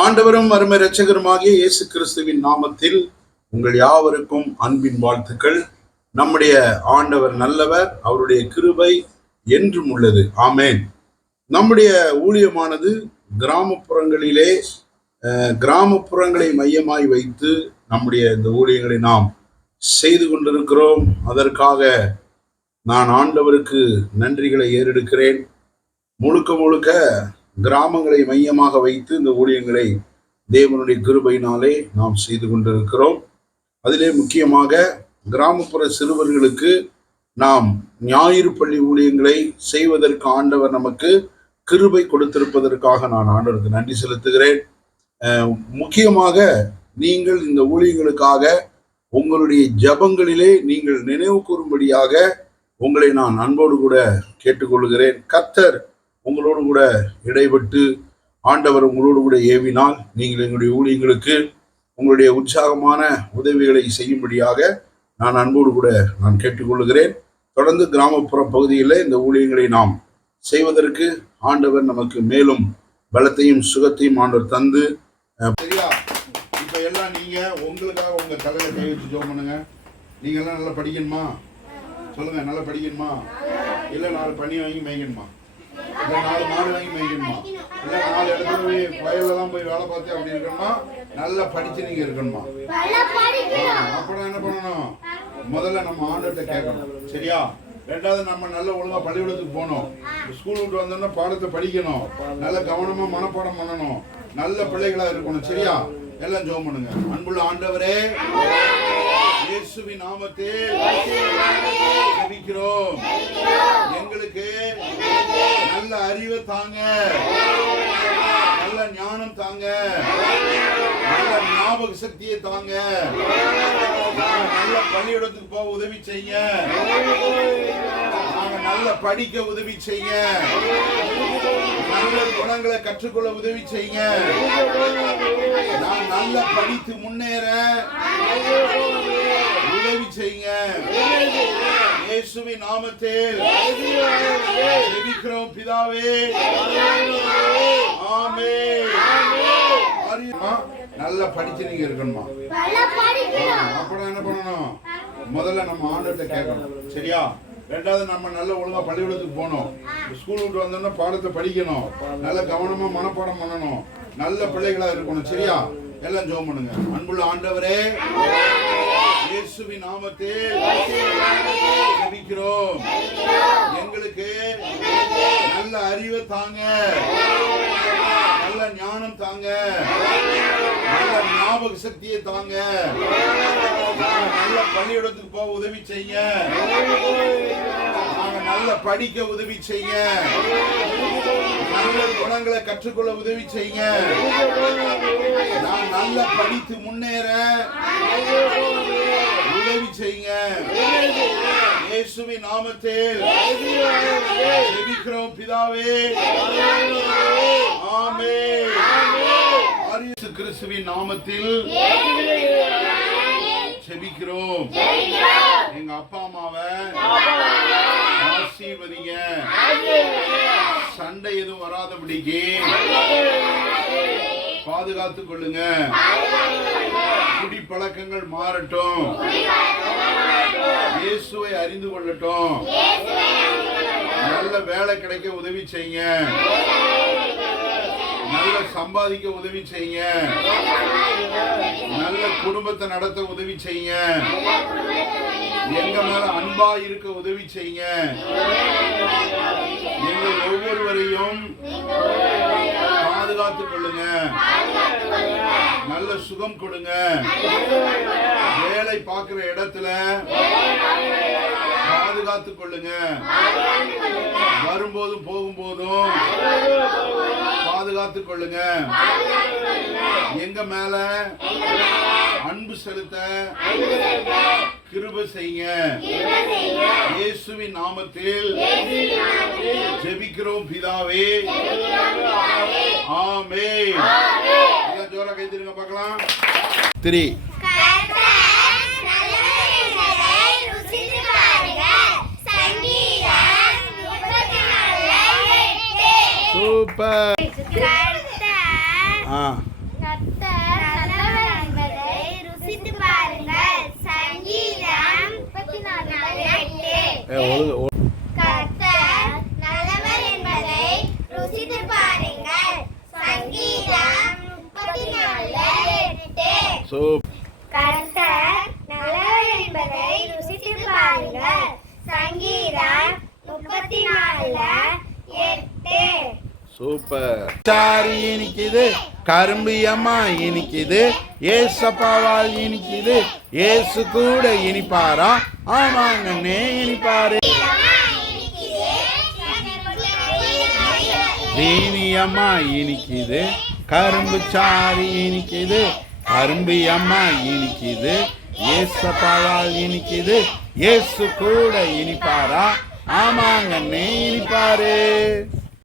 ஆண்டவரும் அருமை இரட்சகருமாகிய இயேசு கிறிஸ்துவின் நாமத்தில் உங்கள் யாவருக்கும் அன்பின் வாழ்த்துக்கள். நம்முடைய ஆண்டவர் நல்லவர் அவருடைய கிருபை என்றும் உள்ளது. ஆமேன். நம்முடைய ஊழியமானது கிராமப்புறங்களிலே கிராமப்புறங்களை மையமாய் வைத்து நம்முடைய இந்த ஊழியங்களை நாம் செய்து கொண்டிருக்கிறோம். அதற்காக நான் ஆண்டவருக்கு நன்றிகளை ஏறெடுக்கிறேன். முழுக்க முழுக்க கிராமங்களை மையமாக வைத்து இந்த ஊழியங்களை தேவனுடைய கிருபையினாலே நாம் செய்து கொண்டிருக்கிறோம். அதிலே முக்கியமாக கிராமப்புற சிறுவர்களுக்கு நாம் ஞாயிறு பள்ளி ஊழியங்களை செய்வதற்கு ஆண்டவர் நமக்கு கிருபை கொடுத்திருப்பதற்காக நான் ஆண்டவருக்கு நன்றி செலுத்துகிறேன். முக்கியமாக நீங்கள் இந்த ஊழியங்களுக்காக உங்களுடைய ஜெபங்களிலே நீங்கள் நினைவு கூறும்படியாக உங்களை நான் அன்போடு கூட கேட்டுக்கொள்கிறேன். கத்தர் உங்களோடு கூட இடைப்பட்டு ஆண்டவர் உங்களோடு கூட ஏவினால் நீங்கள் எங்களுடைய ஊழியங்களுக்கு உங்களுடைய உற்சாகமான உதவிகளை செய்யும்படியாக நான் அன்போடு கூட நான் கேட்டுக்கொள்கிறேன் தொடர்ந்து கிராமப்புற பகுதியில் இந்த ஊழியங்களை நாம் செய்வதற்கு ஆண்டவர் நமக்கு மேலும் பலத்தையும் சுகத்தையும் ஆண்டவர் தந்து சரியா? இப்போ எல்லாம் நீங்கள் உங்களுக்காக உங்கள் தலையை கை வச்சு ஜோம் பண்ணுங்க. நீங்கள்லாம் நல்லா படிக்கணுமா? சொல்லுங்கள் நல்லா படிக்கணுமா? இல்லை நாலு பண்ணி வாங்கி மேய்க்கணுமா? இல்ல நாலு மாடு வாங்கி மேய்க்கணுமா? இல்ல நாலு இடத்துல போய் வயல்லாம் போய் வேலை பார்த்து அப்படி இருக்கணுமா? நல்லா படிச்சு நீங்க இருக்கணுமா? அப்புறம் என்ன பண்ணணும்? முதல்ல நம்ம ஆண்டுகிட்ட கேட்கணும். சரியா? ரெண்டாவது நம்ம நல்ல ஒழுங்கா பள்ளிக்கூடத்துக்கு போகணும். ஸ்கூல் விட்டு வந்தோம்னா பாடத்தை படிக்கணும். நல்ல கவனமா மனப்பாடம் பண்ணணும். நல்ல பிள்ளைகளா இருக்கணும். சரியா? எல்லாம் ஜோம் பண்ணுங்க. அன்புள்ள ஆண்டவரே. இயேசுவின் நாமத்தில் ஜெபிக்கிறோம். எங்களுக்கு நல்ல அறிவை தாங்க. நல்ல ஞானம் தாங்க. நல்ல ஞாபக சக்தியை தாங்க. நல்ல பள்ளியிடத்துக்கு போக உதவி செய்ய. நாங்க நல்ல படிக்க உதவி செய்ய. நல்ல குணங்களை கற்றுக்கொள்ள உதவி செய்ய. நான் நல்ல படித்து முன்னேற. உதவி செய்யுங்க. இயேசுவின் நாமத்தில் ஜெபிக்கிறோம் பிதாவே. ஆமே நல்லா படிச்சு நீங்க இருக்கணுமா? அப்புறம் என்ன பண்ணணும்? முதல்ல நம்ம ஆண்டுகிட்ட கேட்கணும். சரியா? ரெண்டாவது நம்ம நல்ல ஒழுங்கா பள்ளிக்கூடத்துக்கு போகணும். ஸ்கூல் விட்டு வந்தோம்னா பாடத்தை படிக்கணும். நல்ல கவனமா மனப்பாடம் பண்ணணும். நல்ல பிள்ளைகளா இருக்கணும். சரியா? எல்லாம் ஜோம் பண்ணுங்க. அன்புள்ள ஆண்டவரே. இயேசுவின் நாமத்தில் ஜெபிக்கிறோம். எங்களுக்கு நல்ல அறிவை தாங்க. நல்ல ஞானம் தாங்க. நல்ல ஞாபக சக்தியை தாங்க. நல்ல பள்ளியிடத்துக்கு போக உதவி செய்ய நாங்க நல்ல படிக்க உதவி செய்ய நல்ல குணங்களை கற்றுக்கொள்ள உதவி செய்ய நான் நல்ல படித்து முன்னேற உதவி செய்யுங்க இயேசுவின் நாமத்தில் ஜெபிக்கிறோம் பிதாவே. ஆமென். இயேசு கிறிஸ்துவின் நாமத்தில் ஜெபிக்கிறோம். எங்க அப்பா அம்மாவை ஆசீர்வதிங்க. சண்டை எதுவும் வராதபடிக்கு பாதுகாத்துக் கொள்ளுங்க. குடி பழக்கங்கள் மாறட்டும். இயேசுவை அறிந்து கொள்ளட்டும். நல்ல வேலை கிடைக்க உதவி செய்யுங்க. நல்ல சம்பாதிக்க உதவி செய்யுங்க. நல்ல குடும்பத்தை நடத்த உதவி செய்யுங்க. எங்க மேல அன்பா இருக்க உதவி செய்யுங்க. எங்கள் ஒவ்வொருவரையும் பாதுகாத்துக் கொள்ளுங்க. நல்ல சுகம் கொடுங்க. வேலை பார்க்கிற இடத்துல பாதுகாத்துக் கொள்ளுங்க. வரும்போதும் போகும்போதும் பாதுகாத்துக் கொள்ளுங்க. எங்க மேல அன்பு செலுத்த கிருப செய்யுங்க. இயேசுவின் நாமத்தில் ஜெபிக்கிறோம் பிதாவே. ஆமே ஜோரா கை திருங்க பார்க்கலாம். திரி. சூப்பர் ஆ ஒழுங்கு ஒ- கர்த்தர் நல்லவர் என்பதை ருசித்து பாருங்கள் சங்கீதம் முப்பத்தி நாலு எட்டு சூப். கர்த்தர் நல்லவர் என்பதை ருசித்து பாருங்கள். சங்கீதம் முப்பத்தி நாலு எட்டு. சூப்பர். சாரி இனிக்குது கரும்பு அம்மா இனிக்குது ஏசப்பாவால் இனிக்குது ஏசு கூட இனிப்பாரா? ஆமாங்கண்ணே இனிப்பாரு. தீனி அம்மா இனிக்குது கரும்பு சாரி இனிக்குது அரும்பியம்மா அம்மா இனிக்குது ஏசப்பாவால் இனிக்குது ஏசு கூட இனிப்பாரா? ஆமாங்கண்ணே இனிப்பாரு.